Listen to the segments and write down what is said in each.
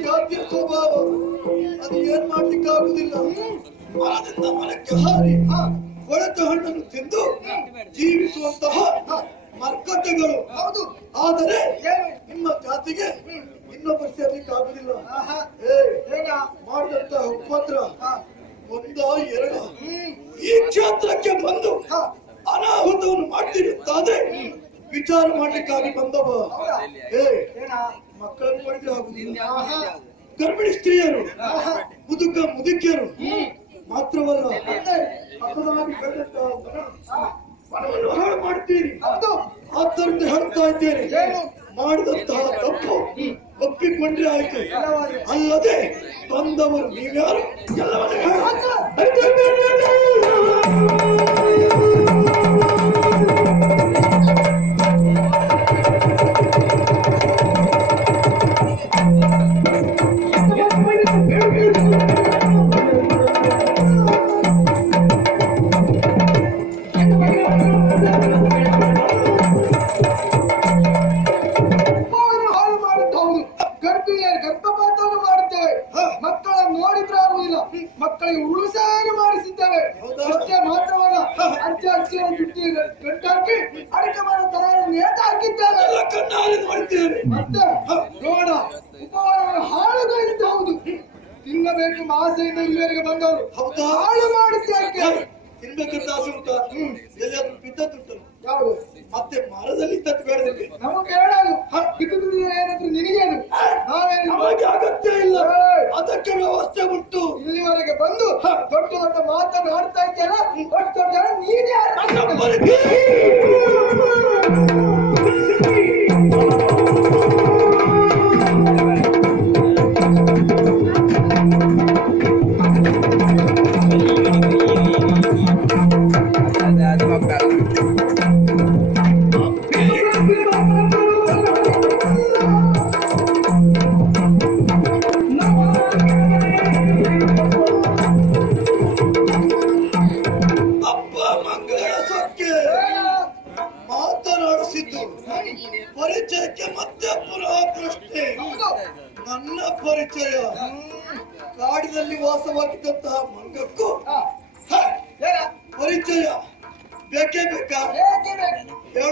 ಜಾತಿಯ ಅದು ಏನ್ ಮಾಡ್ಲಿಕ್ಕಾಗುದಿಲ್ಲ ಮರದಿಂದ ಮರಕ್ಕೆ ಹಾರಿ ಕೊಳೆತ ಹಣ್ಣನ್ನು ತಿಂದು ಜೀವಿಸುವಂತಹ ಮರ್ಕಟ್ಟೆಗಳು ಹೌದು. ಆದರೆ ನಿಮ್ಮ ಜಾತಿಗೆ ಇನ್ನೊಬ್ಬ ಸೇರ್ಲಿಕ್ಕೆ ಆಗುದಿಲ್ಲ ಮಾಡಿದಂತ ಉಪದ್ರ ಒಂದ ಎರಡು. ಈ ಕ್ಷೇತ್ರಕ್ಕೆ ಬಂದು ಅನಾಹುತವನ್ನು ಮಾಡ್ತೀರಿ ಅಂತಾದ್ರೆ ವಿಚಾರ ಮಾಡ್ಲಿಕ್ಕಾಗಿ ಬಂದವ. ಏ ಮಕ್ಕಳನ್ನು ಮಾಡಿದ್ರೆ ಆಗುದಿಲ್ಲ ಆಹಾ. ಗರ್ಭಿಣಿ ಸ್ತ್ರೀಯರು. ಮುದುಕ ಮುದುಕಿಯರು ಮಾತ್ರವಲ್ಲ ಹಾಳು ಮಾಡ್ತೀರಿ ಆದ್ದರಿಂದ ಹೇಳ್ತಾ ಇದ್ದೇನೆ? ಮಾಡಿದಂತಹ ತಪ್ಪು ಒಪ್ಪಿಕೊಂಡ್ರೆ ಆಯ್ತು ಅಲ್ಲದೆ ಬಂದವರು ನೀವ್ಯಾರು ಎಲ್ಲವನ್ನೂ ಕಣ್ಣಾರೆ ಮತ್ತೆ ನೋಡ ಉಪವನವನ್ನು ಹಾಳುಗಳಿಂದ ಹೌದು. ತಿನ್ನಬೇಕು ಆಸೆಯಿಂದ ಇಲ್ಲಿವರೆಗೆ ಬಂದವರು. ಹೌದಾ? ಹಾಳು ಮಾಡುತ್ತೆ ತಿನ್ಬೇಕಂತ ಆಸೆ ಉಂಟ? ಹ್ಮ್. ಎಲ್ಲಿಯಾದ್ರೂ ಬಿದ್ದದ್ದುಂಟು. ಯಾವುದು? ಮತ್ತೆ ಮರದಲ್ಲಿ ತಟ್ಟು ಬೇಡದಲ್ಲಿ ನಮಗೆ. ಹೇಳೋದು ಬಿದ್ದು ಏನಾದ್ರು ನಿನಗೇನು ನಾವೇನು ನಮಗೆ ಅಗತ್ಯ ಇಲ್ಲ. ಅದಕ್ಕೆ ವ್ಯವಸ್ಥೆ ಉಂಟು. ಇಲ್ಲಿವರೆಗೆ ಬಂದು ದೊಡ್ಡ ದೊಡ್ಡ ಮಾತನ್ನು ಆಡ್ತಾ ಇದ್ದೇನ ದೊಡ್ಡ ದೊಡ್ಡ ನೀನ್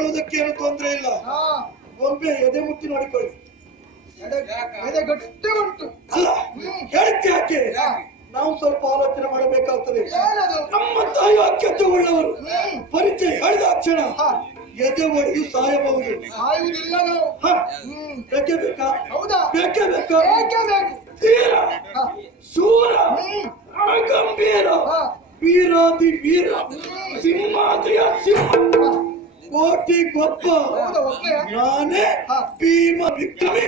ಹೇಳುವುದಕ್ಕೇನು ತೊಂದರೆ ಇಲ್ಲ. ಒಮ್ಮೆ ಎದೆ ಮುಟ್ಟಿ ನೋಡಿಕೊಳ್ಳಿ. ಎದೆ ಗಟ್ಟಿ ಉಂಟು ಅಲ್ಲ ಹೇಳ್ತಿ ಯಾಕೆ? ನಾವು ಸ್ವಲ್ಪ ಆಲೋಚನೆ ಮಾಡಬೇಕಾಗ್ತದೆ. ನಮ್ಮ ತಾಯಿ ಅತ್ಯಂತ ಉಳ್ಳವರು ಪರಿಚಯ ಹೇಳಿದ ಕ್ಷಣ ಹ. ಎದೆ ಒಡೆದು ಸಾಯಬಹುದು. ಸಾಯುವುದಿಲ್ಲ ನಾವು ಬೇಕೇ ಬೇಕಾ? ಹೌದಾ? ಬೇಕೇ ಬೇಕಾ? ಬೇಕು ಹ. ಶೂರ ಹ್ಮ್. ಗಂಭೀರ. ವೀರಾದಿ ವೀರ. ಸಿಂಹಾದ್ರಿಯ ಸಿಂಹ. ಕೋಟಿ ಗೊಬ್ಬ ಹೌದಾ ಒಪ್ಪಿಗೆ? ನಾನೇ ಹ. ಭೀಮ ವಿಕ್ರಮಿ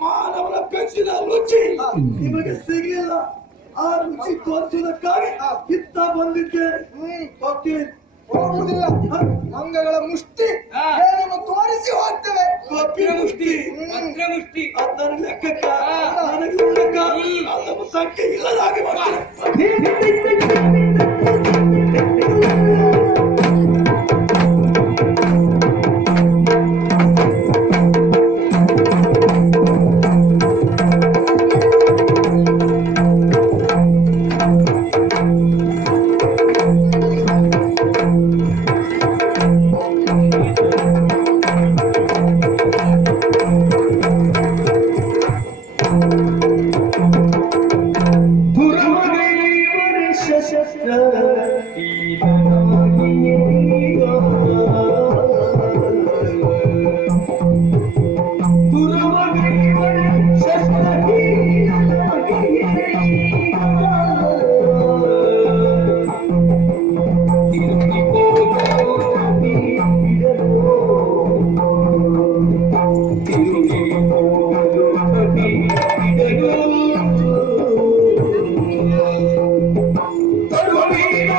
ಮಾನವರ ಪೆಟ್ಟಿನ ರುಚಿ. ನಿಮಗೆ ಸಿಗಲಿಲ್ಲ. ಆ ರುಚಿ ತೋರಿಸುವುದಕ್ಕಾಗಿ ಇತ್ತ ಬಂದಿದ್ದೇನೆ ಓಕೆ. ಹೋಗುವುದಿಲ್ಲ. ಅಂಗಗಳ ಮುಷ್ಟಿ ಏನು ತೋರಿಸಿ ಹೋಗ್ತೇವೆ? ಕಬ್ಬಿನ ಮುಷ್ಟಿ. ಮುಷ್ಟಿ. ಅದರ ಲೆಕ್ಕಕ್ಕ ನನಗೆ ಉಳ್ಳಕ್ಕ ಅದನ್ನು ಸಂಖ್ಯೆ ಇಲ್ಲದಾಗಿ ಮಾಡ್ತಾರೆ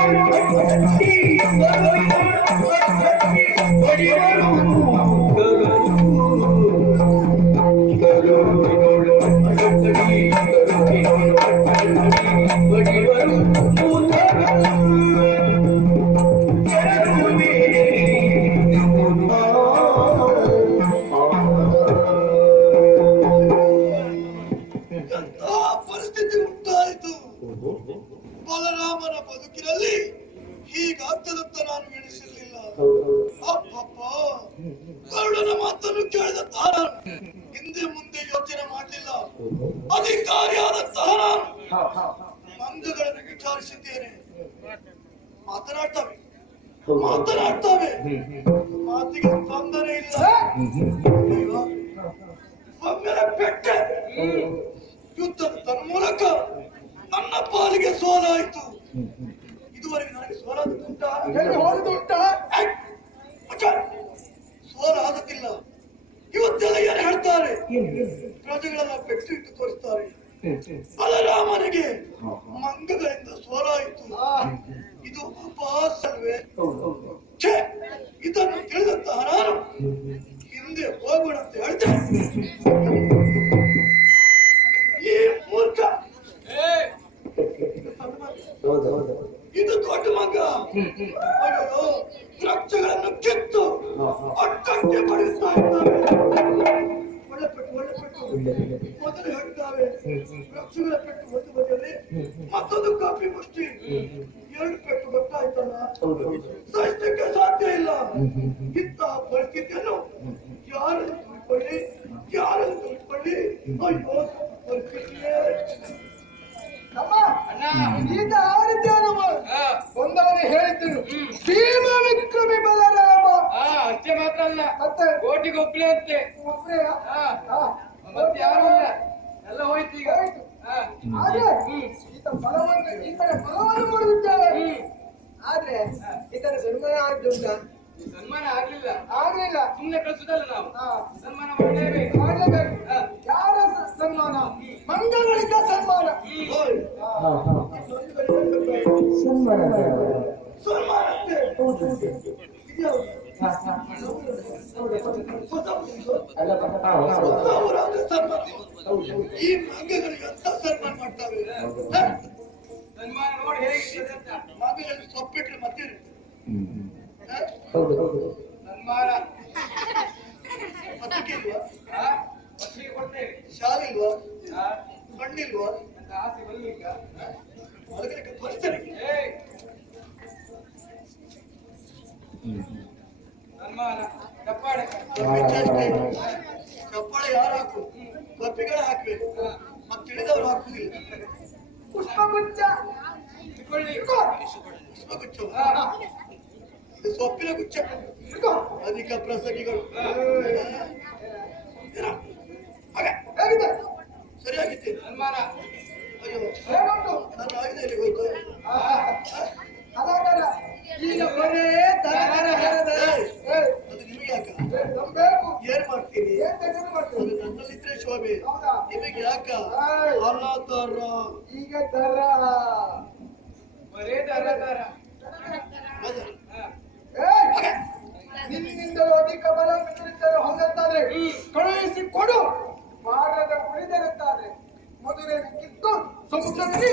我不气我不生 ಅಧಿಕಾರಿಯಾದಂತಹ ನಾನು ಮಂಗಗಳನ್ನು ವಿಚಾರಿಸಿದ್ದೇನೆ. ಮಾತನಾಡ್ತವೆ. ಮಾತನಾಡ್ತವೆ. ಮಾತಿಗೆ ತೊಂದರೆ ಇಲ್ಲ. ಒಮ್ಮೆಲೆ ಪೆಟ್ಟೆ ಯುದ್ಧದ ತನ್ಮೂಲಕ ನನ್ನ ಪಾಲಿಗೆ ಸೋಲಾಯಿತು. ಇದುವರೆಗೆ ನನಗೆ ಸೋಲಾದುಂಟಾ ಎಲ್ಲಿ ಇವತ್ತೆಲ್ಲ ಏನು ಹೇಳ್ತಾರೆ? ಪ್ರಜೆಗಳೆಲ್ಲ ಪೆಟ್ಟು ಇಟ್ಟು ತೋರಿಸ್ತಾರೆ. ಬಲರಾಮನಿಗೆ ಮಂಗಗಳಿಂದ ಸೋಲಾಯಿತು. ಇದು ಅಪಹಾಸಲ್ವೇ ಛೇ ಇದನ್ನು ತಿಳಿದಂತಹ ನಾನು ಹಿಂದೆ ಹೋಗೋಣ ಅಂತ ಹೇಳ್ತೇನೆ ಒಂದವನೇ ಹೇಳಿದ್ದನು ಭೀಮ ವಿಕ್ರಮಿ ಬಲರಾಮ. ಹಾ ಅಷ್ಟೇ ಮಾತ್ರ ಅಲ್ಲ. ಮತ್ತೆ? ಕೋಟಿಗೊಬ್ಳೆ ಅಂತೆ. ಒಬ್ರೆಯ? ಹಾ ಆ, ಮತ್ತೆ ಯಾರು ಇಲ್ಲ? ಎಲ್ಲ ಹೋಯ್ತು ಈಗ. ಹೋಯ್ತು. ಹಾ ಆದ್ರೆ ಈತ ಬಲವನ್ನು ಈತನ ಬಲವನ್ನು ನೋಡಿದ್ದೇವೆ ಹ್ಮ್. ಆದ್ರೆ ಈತನ ಸನ್ಮಾನ ಆಗ್ದುಂಟ ಸನ್ಮಾನ ಆಗ್ಲಿಲ್ಲ. ಆಗ್ಲಿಲ್ಲ. ಸುಮ್ನೆ ಕಳ್ಸುದಲ್ಲ ನಾವು. ಹಾ, ಸನ್ಮಾನ ಮಾಡಲೇಬೇಕು. ಮಾಡ್ಲೇಬೇಕು. ಹಾ. ಯಾರ ಸ- ಸನ್ಮಾನ? ಮಂಗಗಳಿಂದ ಸನ್ಮಾನ. ಓಯ್, ಹೊಸವರಾದ ಸನ್ಮಾನ. ಈ ಮಗ್ಗಗಳಿಗೆ ಎಂತ ಸನ್ಮಾನ ಮಾಡ್ತಾವೆ? ಸನ್ಮಾನ ನೋಡಿ ಹೇಗಿರ್ತದೆ ಅಂತ ಮಂಗಗಳಿಗೆ ಸೊಪ್ಪಿಟ್ರೆ ಮತ್ತೆ ಹ? ಸನ್ಮಾನ ಪತ್ರಿಕೆ ಇಲ್ವಾ ಹಾ ಪತ್ರಿಕೆ ಕೊಡ್ತೇವೆ ಶಾಲೆ ಇಲ್ವಾ ಹಾ ಮಣ್ಣಿಲ್ವಾ ಅಂತ ಆಸೆ ಬರ್ಲಿಕ್ಕ ಅದಕ್ಕೆ ತೋರಿಸ್ತೇನೆ ಚಪ್ಪಾಳೆ ಯಾರು ಹಾಕು ಕಪ್ಪಿಗಳು ಹಾಕ್ಬೇಕು ಮತ್ತೆ ತಿಳಿದವ್ರು ಹಾಕುದಿಲ್ಲ ಪುಷ್ಪಗುಚ್ಛ ಪುಷ್ಪಗುಚ್ಛ ಸೊಪ್ಪಿನ ಗುಚ್ಛ. ಅಧಿಕ ಪ್ರಸಂಗಿಗಳು ಸರಿಯಾಗಿತ್ತು ಅಯ್ಯೋ ನಾನು ನನ್ನ ಇಲ್ಲಿ ಹೋಯ್ತು ಈಗ ಬರೇ ತರ ದರ ದರ ದರ. ಏಯ್, ಅದು ನಿಮಗೆ ಯಾಕ? ಏನ್ ಮಾಡ್ತೀರಿ? ನನ್ನಲ್ಲಿದ್ರೆ ಶೋಭೆ. ಹೌದಾ? ನಿಮಗೆ ಯಾಕ. ಅಲ್ಲ ತರ ಈಗ ತರ. ಬರೇ ತರ ತರ. ನಿನ್ನಿಂದಲೂ ಅಧಿಕ ಬಲ ಮಿತ್ರರಿದ್ದರೆ ಹೊಂದುತ್ತಾದ್ರೆ ಕಳುಹಿಸಿ ಕೊಡು. ಮಾರದ ಉಳಿದಿರುತ್ತಾರೆ ಮದುವೆ ಕಿತ್ತು. ಸಮುದ್ರದಲ್ಲಿ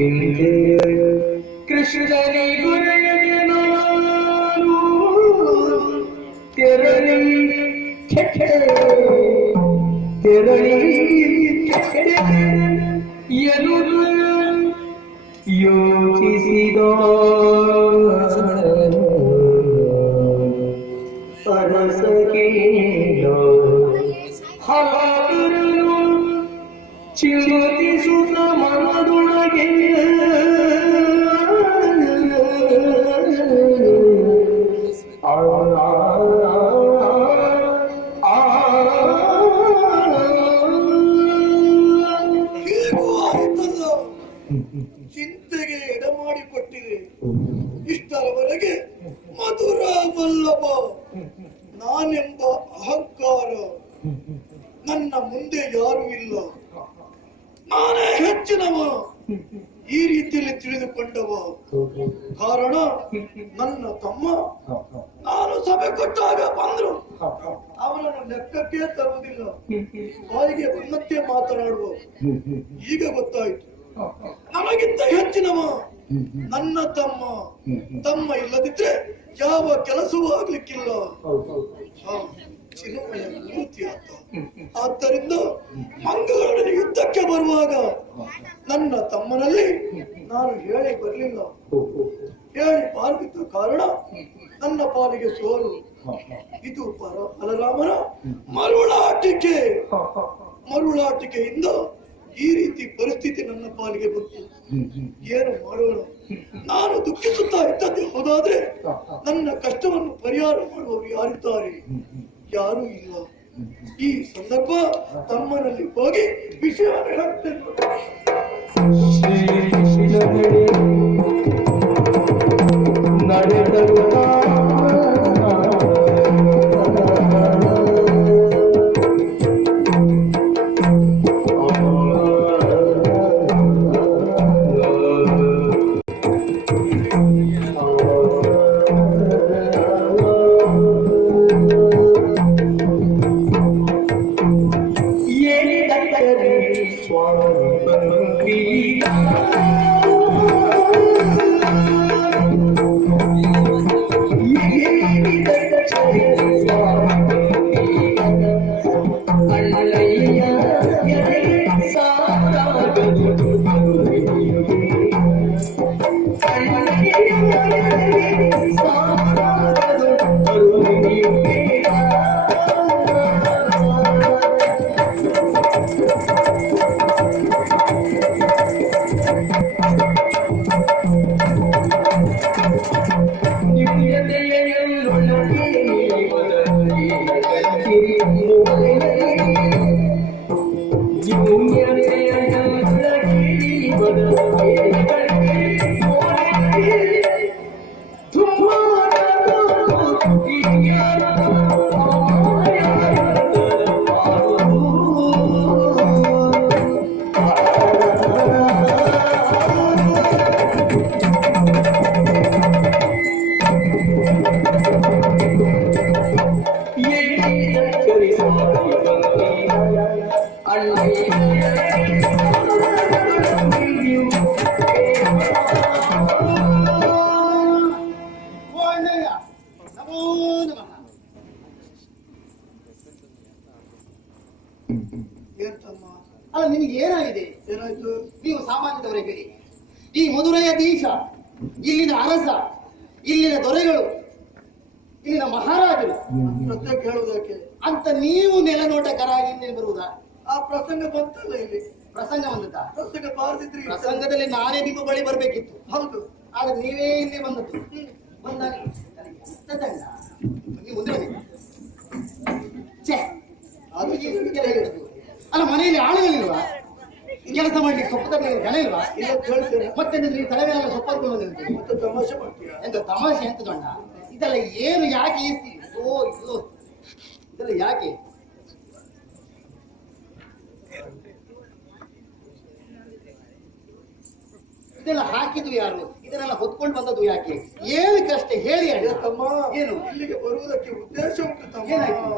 பின்பு கிருஷ்ணனை ನನಗಿಂತ ಹೆಚ್ಚಿನವ. ನನ್ನ ತಮ್ಮ. ತಮ್ಮ ಇಲ್ಲದಿದ್ರೆ ಯಾವ ಕೆಲಸವೂ ಆಗ್ಲಿಕ್ಕಿಲ್ಲ. ಚಿನ್ಮಯ ಮೂರ್ತಿ ಆತ. ಆದ್ದರಿಂದ ಮಂಗಳೂರಿನ ಯುದ್ಧಕ್ಕೆ ಬರುವಾಗ ನನ್ನ ತಮ್ಮನಲ್ಲಿ ನಾನು ಹೇಳಿ ಬರಲಿಲ್ಲ. ಹೇಳಿ ಪಾಲಿದ್ದ ಕಾರಣ ನನ್ನ ಪಾಲಿಗೆ ಸೋಲು. ಇದು ಪರ ಬಲರಾಮನ ಮರುಳಾಟಿಕೆ. ಮರುಳಾಟಿಕೆಯಿಂದ ಈ ರೀತಿ ಪರಿಸ್ಥಿತಿ ನನ್ನ ಪಾಲಿಗೆ ಬಂತು. ಏನು ಮಾಡೋಣ? ನಾನು ದುಃಖಿಸುತ್ತಾ ಇದ್ದದ್ದು ಹೌದಾದ್ರೆ ನನ್ನ ಕಷ್ಟವನ್ನು ಪರಿಹಾರ ಮಾಡುವವರು ಯಾರಿದ್ದಾರೆ? ಯಾರೂ ಇಲ್ಲ. ಈ ಸಂದರ್ಭ ತಮ್ಮನಲ್ಲಿ ಹೋಗಿ ವಿಷಯ ಹೇಳ್ತೇನೆ ನೀವು ಬೇರೆ ಈ ಮಧುರೆಯ ದೇಶ ಇಲ್ಲಿನ ಅರಸ ಇಲ್ಲಿನ ದೊರೆಗಳು ಇಲ್ಲಿನ ಮಹಾರಾಜರು. ಪ್ರತ್ಯೇಕ ಹೇಳುವುದಕ್ಕೆ ಅಂತ ನೀವು ನೆಲನೋಟಕರಾಗಿ ಇಲ್ಲಿ ಬರುವುದಾ? ಆ ಪ್ರಸಂಗ ಬಂತಲ್ಲ ಇಲ್ಲಿ? ಪ್ರಸಂಗ ಬಂದದ ಪ್ರಸಂಗ ಬಾರದಿದ್ರಿ ಪ್ರಸಂಗದಲ್ಲಿ ನಾನೇ ನಿಮ್ಮ ಬಳಿ ಬರಬೇಕಿತ್ತು. ಹೌದು. ಆದ್ರೆ ನೀವೇ ಇಲ್ಲಿ ಬಂದದ್ದು. ಬಂದಾಗ? ನೀವು ಮುಂದೆ. ಛೆ, ಅದು ಅಲ್ಲ ಮನೆಯಲ್ಲಿ ಆಳುಗಳಿಲ್ವಾ? ಕೆಲಸ ಮಾಡ್ಲಿಕ್ಕೆ ಸೊಪ್ಪು ತರಲಿಕ್ಕೆ ಜನ ಇಲ್ವಾ? ಇಲ್ಲ ಅಂತ ಮತ್ತೆ ನೀವು ತಲೆ ಮೇಲೆ ಸೊಪ್ಪು ಬಂದಿರ್ತೀರಿ ಮತ್ತೆ ತಮಾಷೆ ಮಾಡ್ತೀಯ ಎಂತ ತಮಾಷೆ ಎಂತ ದೊಡ್ಡ? ಇದೆಲ್ಲ ಏನು ಯಾಕೆ ಈ ಸ್ಥಿತಿ? ಓ ಇದು. ಇದೆಲ್ಲ ಯಾಕೆ? ಇದೆಲ್ಲ ಹಾಕಿದ್ವಿ ಯಾರು? ಇದನ್ನೆಲ್ಲ ಹೊತ್ಕೊಂಡು ಬಂದದ್ದು ಯಾಕೆ ಹೇಳಿಕಷ್ಟೇ ಹೇಳಿ ಅಣ್ಣ ತಮ್ಮ ಏನು? ಇಲ್ಲಿಗೆ ಬರುವುದಕ್ಕೆ ಉದ್ದೇಶ ಉಂಟು ತಮ್ಮ ಏನಾಯ್ತು?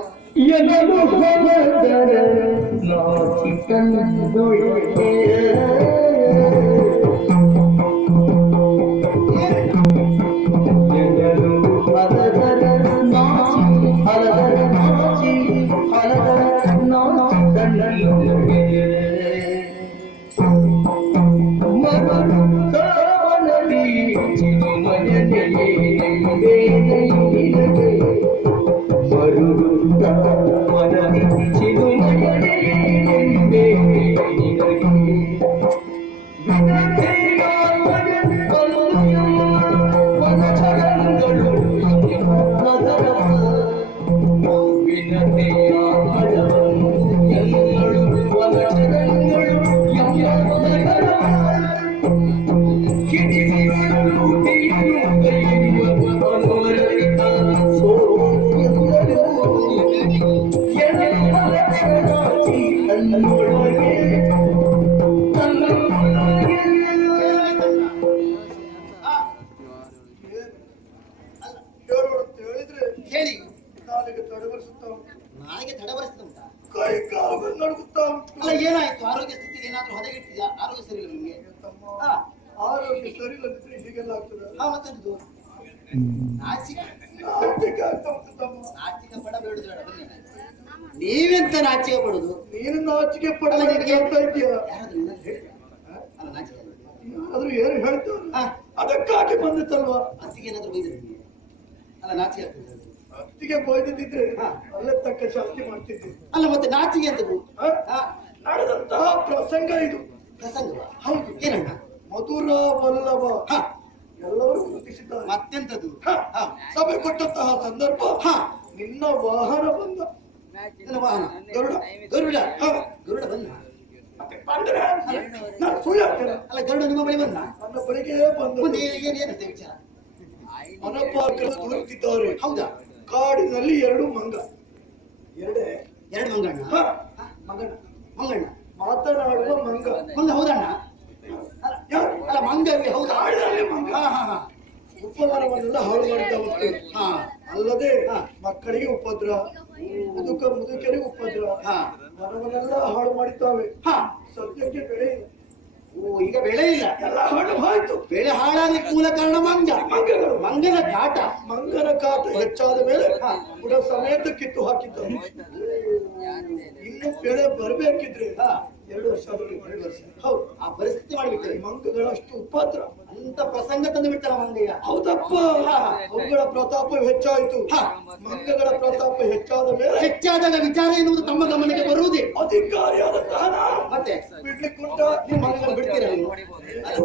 Thank you. ನಾಚಿಕೆ ಪಡಬೇಡುದು ಬೇಡ ಬನ್ನಿ ನೀವೆಂತ ನಾಚಿಕೆ ಪಡುದು? ನೀನು ನಾಚಿಕೆ ಪಡಲ್ಲ ನಿನಗೆ ಅಂತ ಇದೆಯಾ ಯಾರಾದ್ರೂ ಏನಾದ್ರು ಹೇಳಿದ್ರಾ? ಅಲ್ಲ ನಾಚಿಕೆ ಅಲ್ಲ. ಯಾರಾದ್ರೂ ಏನು ಹಾ. ಅದಕ್ಕಾಗಿ ಬಂದಿತ್ತಲ್ವಾ? ಅತ್ತಿಗೆ ಏನಾದ್ರು ಬೈದ್ರೆ ನಿಮ್ಗೆ ಅಲ್ಲ ನಾಚಿಕೆ ಆಗ್ತದೆ ಅತ್ತಿಗೆ ಬೈದಿದ್ರೆ ಹಾ. ಅಲ್ಲೇ ತಕ್ಕ ಶಾಸ್ತಿ ಮಾಡ್ತಿದ್ದೆ. ಅಲ್ಲ ಮತ್ತೆ ನಾಚಿಕೆ ಅಂತದ್ದು ಹಾ? ನಡೆದಂತಹ ಪ್ರಸಂಗ ಇದು. ಪ್ರಸಂಗ ಹೌದು. ಏನಣ್ಣ? ಮಧುರ ವಲ್ಲಭ. ಹಾ. ಎಲ್ಲರೂ ಗುರುತಿಸಿದ್ದಾರೆ ಮತ್ತೆಂತದ್ದು? ಹಾ. ಹಾ. ಸಭೆ ಕೊಟ್ಟಂತಹ ಸಂದರ್ಭ. ಹಾ. ನಿನ್ನ ವಾಹನ ಬಂದ. ನನ್ನ ವಾಹನ. ಗರುಡ ಗರುಡ. ಗರುಡ ಬಂದ. ನಾನು ಸುಳ್ಳು ಅಲ್ಲ ಗರುಡ ನಿಮ್ಮ ಬಳಿ ಬಂದ. ನನ್ನ ಬಳಿಗೆ ಬಂದ. ಮುಂದೆ ಏನ್ ಏನಂತೆ ವಿಚಾರ? ಹೌದಾ? ಕಾಡಿನಲ್ಲಿ ಎರಡು ಮಂಗ. ಎರಡೇ? ಎರಡು ಮಂಗಣ್ಣ? ಮಗನ ಮಂಗಣ್ಣ. ಮಾತನಾಡುವ ಮಂಗ. ಮಂಗ ಹೌದಣ್ಣ? ಅಲ್ಲ, ಮಂಗವೇ ಹೌದಾ? ಮಂಗ. ಹಾ ಹಾ ಹಾ. ಉಪವನವನ್ನೆಲ್ಲ ಹಾಳು ಮಾಡ್ತಾ ಹೋಗ್ತೇವೆ. ಹಾ ಅಲ್ಲದೆ ಹಾ. ಮಕ್ಕಳಿಗೆ ಉಪದ್ರ ಮುದುಕ ಮುದುಕರಿಗೆ ಉಪದ್ರ ಹಾ ಮನವನ್ನೆಲ್ಲ ಹಾಳು ಮಾಡಿತಾವೆ ಹಾ ಸದ್ಯಕ್ಕೆ ಬೆಳೆ ಓ ಈಗ ಬೆಳೆ ಇಲ್ಲ. ಎಲ್ಲ ಹಾಳು ಹೋಯ್ತು ಬೆಳೆ ಹಾಳಾಗ್ಲಿಕ್ಕೆ ಮೂಲ ಕಾರಣ ಮಂಗ. ಮಂಗಗಳು. ಮಂಗನ ಕಾಟ. ಮಂಗನ ಕಾಟ ಹೆಚ್ಚಾದ ಮೇಲೆ ಕೂಡ ಸಮೇತ ಕಿತ್ತು ಹಾಕಿದ್ದಾರೆ ಇನ್ನು ಬೆಳೆ ಬರಬೇಕಿದ್ರೆ ಹಾ. ಎರಡು ವರ್ಷ ಎರಡು ವರ್ಷ. ಹೌದು ಆ ಪರಿಸ್ಥಿತಿ ಮಾಡಿಬಿಡ್ತೇವೆ ಮಂಗಗಳಷ್ಟು ಉಪದ್ರ. ಅಂತ ಪ್ರಸಂಗ ತಂದು ಬಿಡ್ತಾರ ಮಂಗಯ್ಯ. ಹೌದಪ್ಪ. ಅವುಗಳ ಪ್ರತಾಪ ಹೆಚ್ಚಾಯಿತು. ಹಾ. ಮಂಗಗಳ ಪ್ರತಾಪ ಹೆಚ್ಚಾದ ಮೇಲೆ ಹೆಚ್ಚಾದಾಗ ವಿಚಾರ ಎನ್ನುವುದು ತಮ್ಮ ಗಮನಕ್ಕೆ ಬರುವುದೇ. ಅಧಿಕಾರಿಯಾದ ಮತ್ತೆ ಬಿಡ್ಲಿಕ್ಕುಂಟ ನೀವು ಮಂಗಗಳು ಬಿಡ್ತೀರ ಅಲ್ಲ,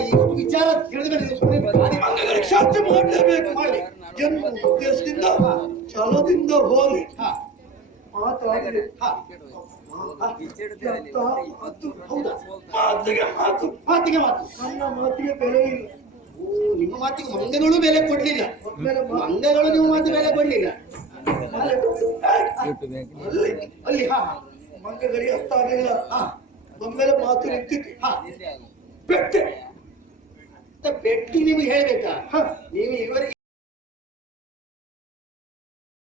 ಈ ವಿಚಾರ ತಿಳಿದು ನೀವು ಸುಮ್ಮನೆ ಗಾಡಿ ಮಂಗಗಳಿಗೆ ಶಾಸ್ತಿ ಮಾಡಲೇಬೇಕು ಮಾಡಿ. ಜನ್ಮ ಉದ್ದೇಶದಿಂದ ಛಲದಿಂದ ಹೋಗಿ. ಮಾತಿಗೆ ಮಾತು ನನ್ನ ಮಾತಿಗೆ ಬೆಲೆ ಇಲ್ಲ. ಓ ನಿಮ್ಮ ಮಾತಿಗೆ ಮಂಗಗಳು ಬೆಲೆ ಕೊಡ್ಲಿಲ್ಲ. ಮಂಗಗಳು ನಿಮ್ಮ ಮಾತು ಬೆಲೆ ಕೊಡ್ಲಿಲ್ಲ. ಅಲ್ಲಿ ಅಲ್ಲಿ ಹಾ ಮಂಗಗಳಿಗೆ ಅರ್ಥ ಆಗಲಿಲ್ಲ. ಹಾ. ಒಮ್ಮೆಲೆ ಮಾತು ನಿಂತಿತ್ತು. ಹಾ. ಪೆಟ್ಟೆ. ಪೆಟ್ಟಿ ನಿಮಗೆ ಹೇಳ್ಬೇಕಾ? ನೀವು ಇವರಿಗೆ